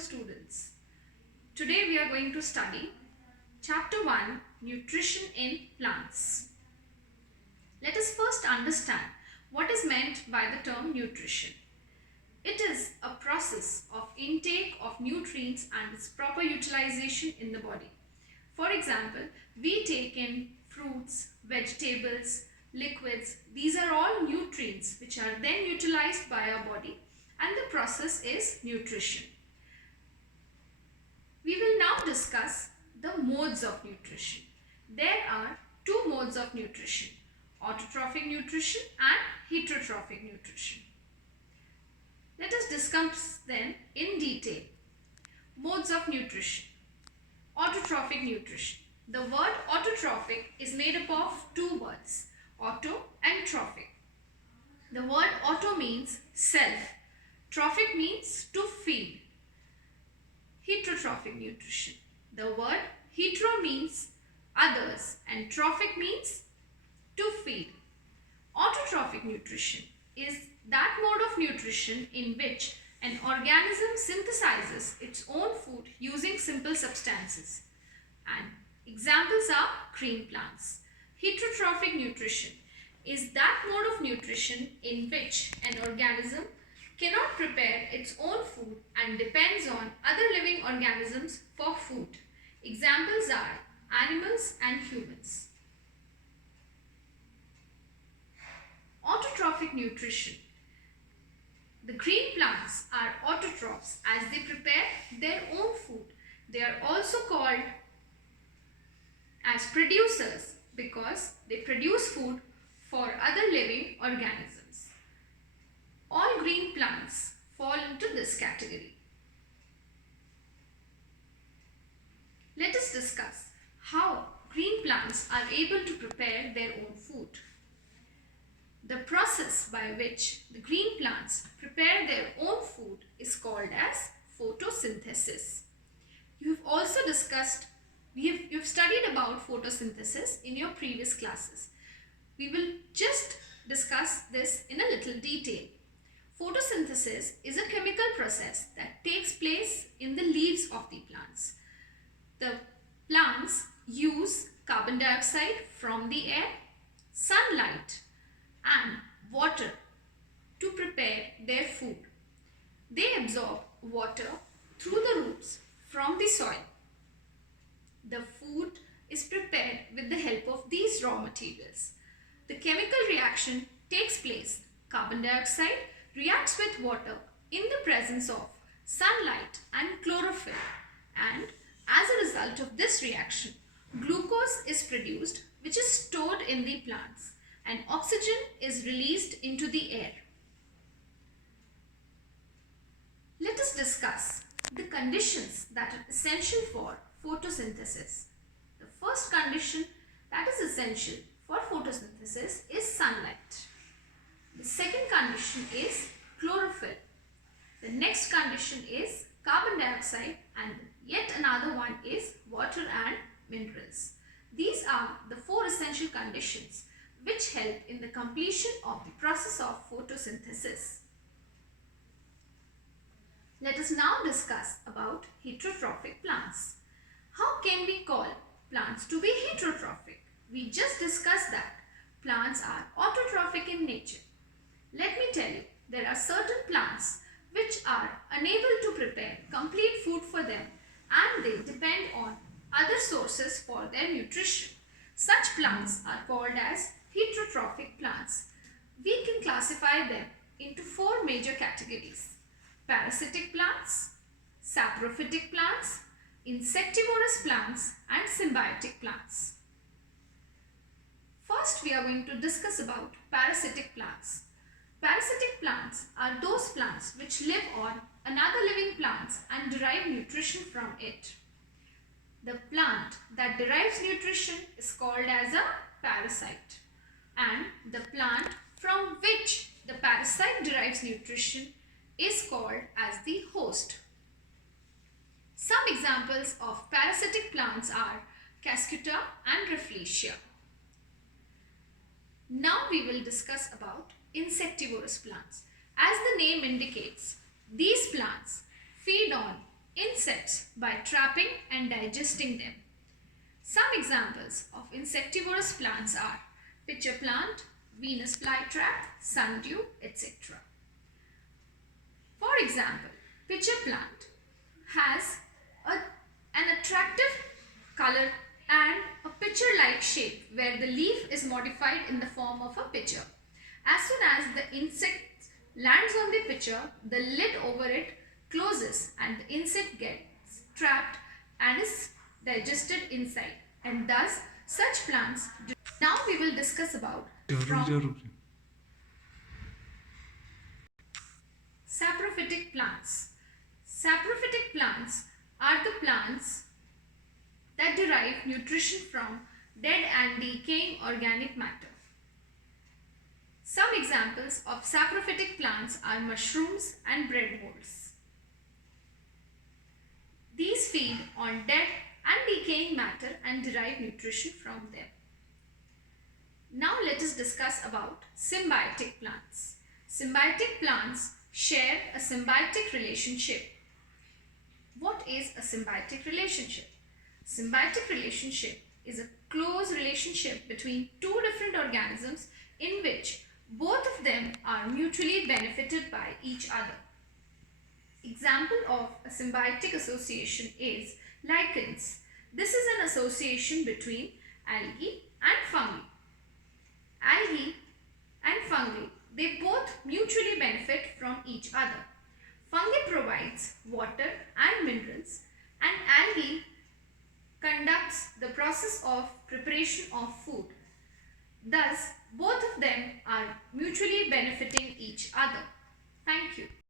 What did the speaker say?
students. Today we are going to study Chapter 1, Nutrition in Plants. Let us first understand what is meant by the term nutrition. It is a process of intake of nutrients and its proper utilization in the body. For example, we take in fruits, vegetables, liquids. These are all nutrients which are then utilized by our body, and the process is nutrition. We will now discuss the modes of nutrition. There are two modes of nutrition: autotrophic nutrition and heterotrophic nutrition. Let us discuss them in detail. Modes of nutrition. Autotrophic nutrition. The word autotrophic is made up of two words, auto and trophic. The word auto means self. Trophic means to feed. Heterotrophic nutrition. The word hetero means others and trophic means to feed. Autotrophic nutrition is that mode of nutrition in which an organism synthesizes its own food using simple substances. And examples are green plants. Heterotrophic nutrition is that mode of nutrition in which an organism cannot prepare its own food and depends on other living organisms for food. Examples are animals and humans. Autotrophic nutrition. The green plants are autotrophs as they prepare their own food. They are also called as producers because they produce food for other living organisms. All green plants fall into this category. Let us discuss how green plants are able to prepare their own food. The process by which the green plants prepare their own food is called as photosynthesis. You've studied about photosynthesis in your previous classes. We will just discuss this in a little detail. Photosynthesis is a chemical process that takes place in the leaves of the plants. The plants use carbon dioxide from the air, sunlight, and water to prepare their food. They absorb water through the roots from the soil. The food is prepared with the help of these raw materials. The chemical reaction takes place. Carbon dioxide reacts with water in the presence of sunlight and chlorophyll, and as a result of this reaction, glucose is produced, which is stored in the plants, and oxygen is released into the air. Let us discuss the conditions that are essential for photosynthesis. The first condition that is essential for photosynthesis is sunlight. The second condition is chlorophyll. The next condition is carbon dioxide, and yet another one is water and minerals. These are the four essential conditions which help in the completion of the process of photosynthesis. Let us now discuss about heterotrophic plants. How can we call plants to be heterotrophic? We just discussed that plants are autotrophic in nature. Let me tell you, there are certain plants which are unable to prepare complete food for them and they depend on other sources for their nutrition. Such plants are called as heterotrophic plants. We can classify them into four major categories: parasitic plants, saprophytic plants, insectivorous plants, and symbiotic plants. First, we are going to discuss about parasitic plants. Parasitic plants are those plants which live on another living plant and derive nutrition from it. The plant that derives nutrition is called as a parasite, and the plant from which the parasite derives nutrition is called as the host. Some examples of parasitic plants are Cascuta and Rafflesia. Now we will discuss about insectivorous plants. As the name indicates, these plants feed on insects by trapping and digesting them. Some examples of insectivorous plants are pitcher plant, Venus flytrap, sundew, etc. For example, pitcher plant has an attractive color and a pitcher-like shape where the leaf is modified in the form of a pitcher. As soon as the insect lands on the pitcher, the lid over it closes and the insect gets trapped and is digested inside, and thus such plants do. Now we will discuss about saprophytic plants. Saprophytic plants are the plants that derive nutrition from dead and decaying organic matter. Some examples of saprophytic plants are mushrooms and bread molds. These feed on dead and decaying matter and derive nutrition from them. Now let us discuss about symbiotic plants. Symbiotic plants share a symbiotic relationship. What is a symbiotic relationship? Symbiotic relationship is a close relationship between two different organisms in which both of them are mutually benefited by each other. Example of a symbiotic association is lichens. This is an association between algae and fungi. Algae and fungi, they both mutually benefit from each other. Fungi provides water and minerals, and algae conducts the process of preparation of food. Thus, both of them are mutually benefiting each other. Thank you.